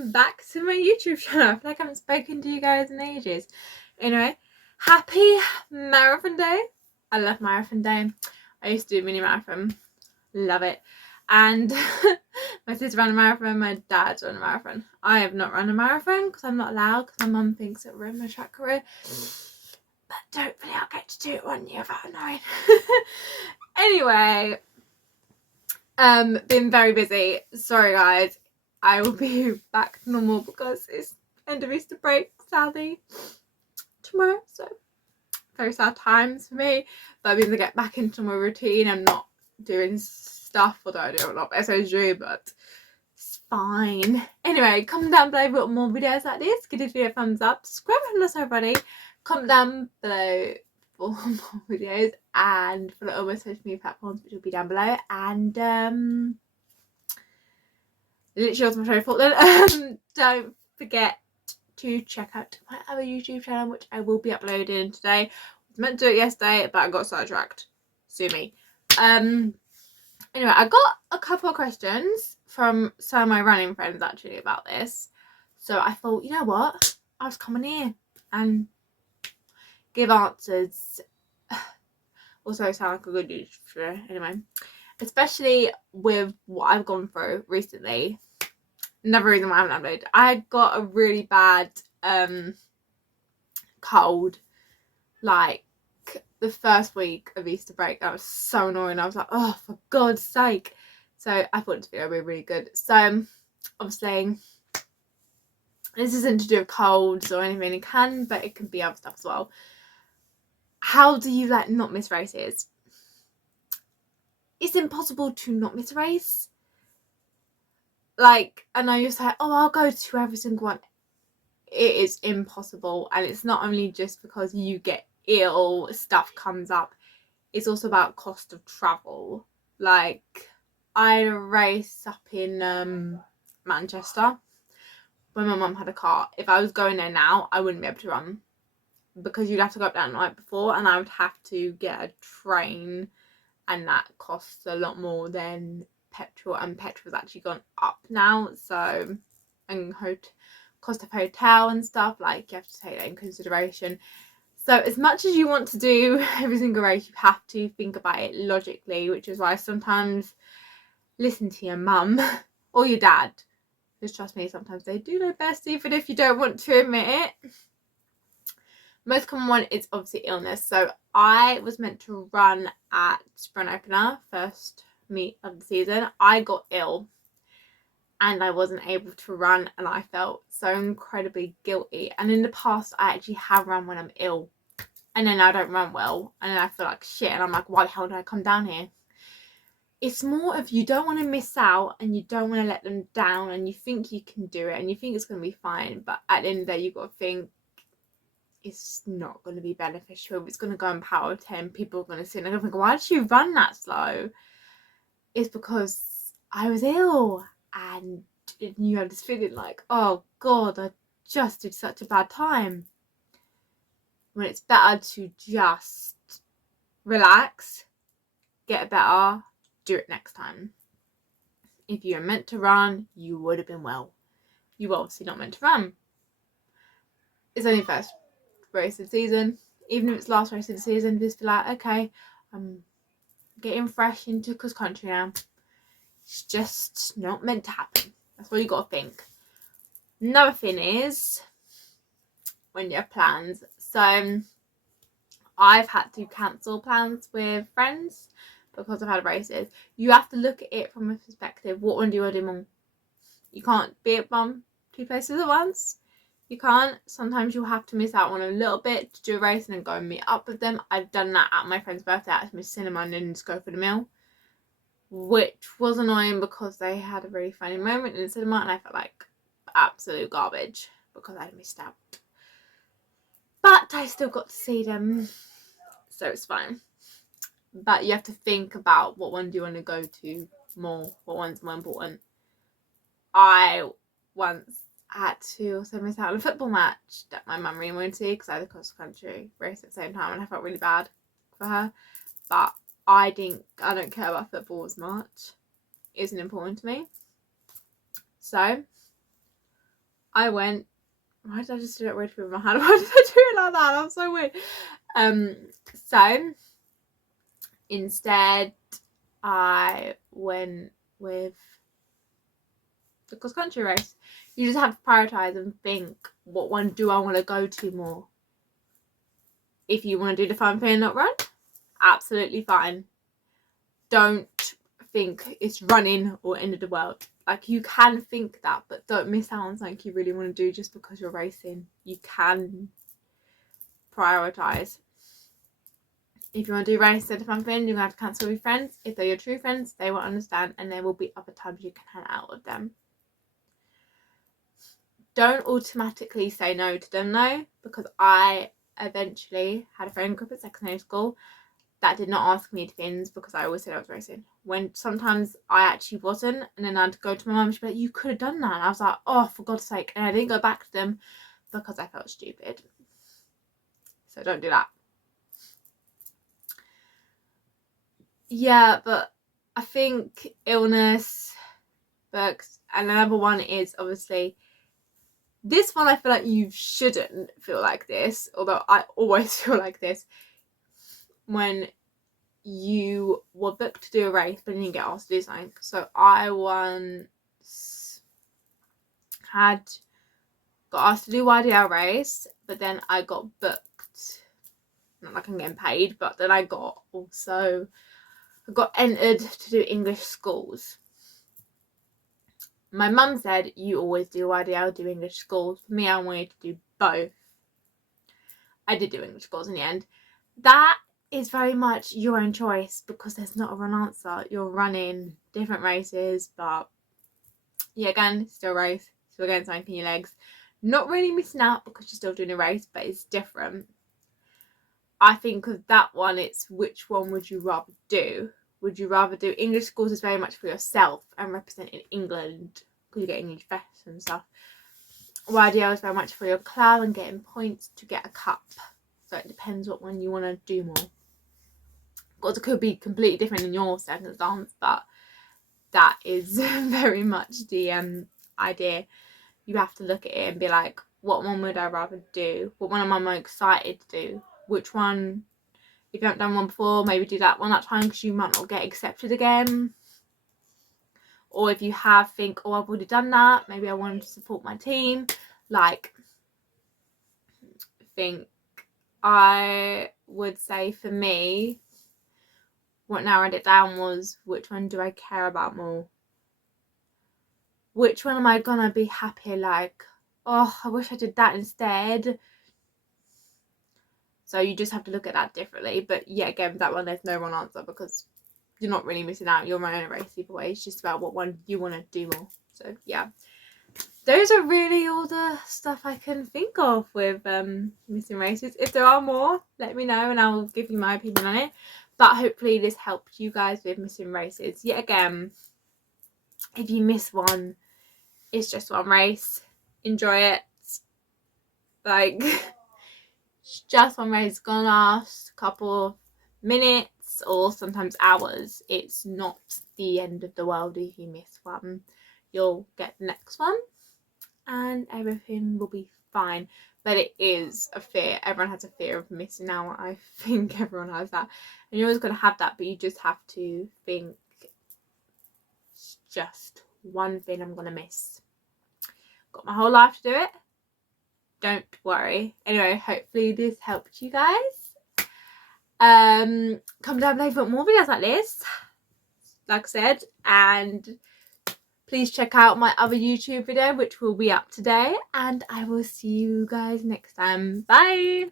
welcome back to my YouTube channel. I feel like I haven't spoken to you guys in ages. Anyway, happy marathon day. I love marathon day. I used to do mini marathon. Love it. And my sister ran a marathon, my dad's run a marathon. I have not run a marathon because I'm not allowed, because my mum thinks it ruined my track career. But hopefully I'll get to do it one year without knowing. Anyway, been very busy. Sorry guys. I will be back to normal because it's end of Easter break, sadly, tomorrow. So very sad times for me. But I'm going to get back into my routine. I'm not doing stuff, although I do a lot of SOG, but it's fine. Anyway, comment down below for more videos like this. Give this video a thumbs up. Subscribe if you're not already. Comment down below for more videos and follow all my social media platforms, which will be down below. And literally was my train of thought then. Don't forget to check out my other YouTube channel, which I will be uploading today. I was meant to do it yesterday, but I got sidetracked. Sue me. Anyway, I got a couple of questions from some of my running friends actually about this. So I thought, you know what? I'll just come in here and give answers. Also, I sound like a good YouTuber anyway. Especially with what I've gone through recently. Another reason why I haven't uploaded. I got a really bad cold, like the first week of Easter break. That was so annoying. I was like, oh, for God's sake. So I thought this video would be really good. So obviously, this isn't to do with colds or anything. It can, but it can be other stuff as well. How do you not miss races? It's impossible to not miss a race. I know you're saying, oh, I'll go to every single one. It is impossible. And it's not only just because you get ill, stuff comes up. It's also about cost of travel. I had a race up in Manchester when my mum had a car. If I was going there now, I wouldn't be able to run. Because you'd have to go up that night before, and I would have to get a train. And that costs a lot more than petrol, and petrol's actually gone up now. So, and cost of hotel and stuff, you have to take that in consideration. So as much as you want to do every single race, you have to think about it logically, which is why sometimes listen to your mum or your dad, because trust me, sometimes they do know best, even if you don't want to admit it. Most common one is obviously illness. So I was meant to run at Sprint Opener, first meet of the season. I got ill and I wasn't able to run, and I felt so incredibly guilty. And in the past, I actually have run when I'm ill, and then I don't run well, and then I feel like shit, and I'm like, why the hell did I come down here? It's more of you don't want to miss out, and you don't want to let them down, and you think you can do it, and you think it's going to be fine, but at the end of the day, you've got to think, it's not going to be beneficial. If it's going to go in power 10, people are going to see it and they're going to think, why did you run that slow? It's because I was ill, and you have this feeling like, oh God, I just did such a bad time. When it's better to just relax, get better, do it next time. If you're meant to run, you would have been well. You were obviously not meant to run. It's only first race of the season. Even if it's last race of the season, just be like, okay, I'm getting fresh into cross country now. It's just not meant to happen. That's what you got to think. Another thing is when you have plans. So I've had to cancel plans with friends because I've had races. You have to look at it from a perspective. What one do you want to do more? You can't be at two places at once. You can't. Sometimes you'll have to miss out on a little bit to do a race and then go and meet up with them. I've done that at my friend's birthday. I miss cinema and then just go for the meal, which was annoying because they had a really funny moment in the cinema and I felt like absolute garbage because I'd missed out. But I still got to see them, so it's fine. But you have to think about what one do you want to go to more, what one's more important. I once had to also miss out on a football match that my mum really wanted to see because I had a cross country race at the same time and I felt really bad for her. But I don't care about football as much. It isn't important to me. So I went. Why did I just do that weird thing with my hand? Why did I do it like that? I'm so weird. So instead, I went with the cross country race. You just have to prioritize and think, what one do I want to go to more? If you want to do the fun, fair, not run, absolutely fine. Don't think it's running or end of the world. Like, you can think that, but don't miss out on something you really want to do just because you're racing. You can prioritize. If you want to do race instead of fun, you're going to have to cancel with friends. If they're your true friends, they will understand, and there will be other times you can hang out with them. Don't automatically say no to them though, because I eventually had a friend group at secondary school that did not ask me to fins because I always said I was racing. When sometimes I actually wasn't, and then I'd go to my mum and she'd be like, you could have done that. And I was like, oh, for God's sake. And I didn't go back to them because I felt stupid. So don't do that. Yeah, but I think illness, books, and another one is obviously, this one I feel like you shouldn't feel like this, although I always feel like this, when you were booked to do a race but then you get asked to do something. So I once got asked to do YDL race, but then I got booked, not like I'm getting paid, but then I got entered to do English schools. My mum said, you always do YDL, do English schools. For me, I wanted to do both. I did do English schools in the end. That is very much your own choice because there's not a wrong answer. You're running different races, but yeah, again, still race. Still getting something in your legs. Not really missing out because you're still doing a race, but it's different. I think with that one, it's which one would you rather do? Would you rather do English schools is very much for yourself and representing England because you get English vests and stuff. YDL is very much for your club and getting points to get a cup. So it depends what one you want to do more. Of course, it could be completely different in your circumstance, but that is very much the idea. You have to look at it and be like, what one would I rather do? What one am I more excited to do? Which one, if you haven't done one before, maybe do that one that time because you might not get accepted again. Or if you have, think, oh, I've already done that, maybe I wanted to support my team. Like, think, I would say for me, what narrowed it down was, which one do I care about more? Which one am I gonna be happy, like, oh, I wish I did that instead. So you just have to look at that differently. But yeah, again, that one, there's no wrong answer because you're not really missing out. You're running a race either way. It's just about what one you want to do more. So yeah, those are really all the stuff I can think of with missing races. If there are more, let me know and I'll give you my opinion on it. But hopefully this helped you guys with missing races. Yet again, if you miss one, it's just one race. Enjoy it. Like, it's just one race. It's gonna last a couple of minutes or sometimes hours. It's not the end of the world if you miss one. You'll get the next one and everything will be fine. But it is a fear. Everyone has a fear of missing out. I think everyone has that. And you're always going to have that, but you just have to think, it's just one thing I'm going to miss. Got my whole life to do it. Don't worry. Anyway, hopefully this helped you guys. Comment down below for more videos like this, like I said, and please check out my other YouTube video which will be up today, and I will see you guys next time. Bye.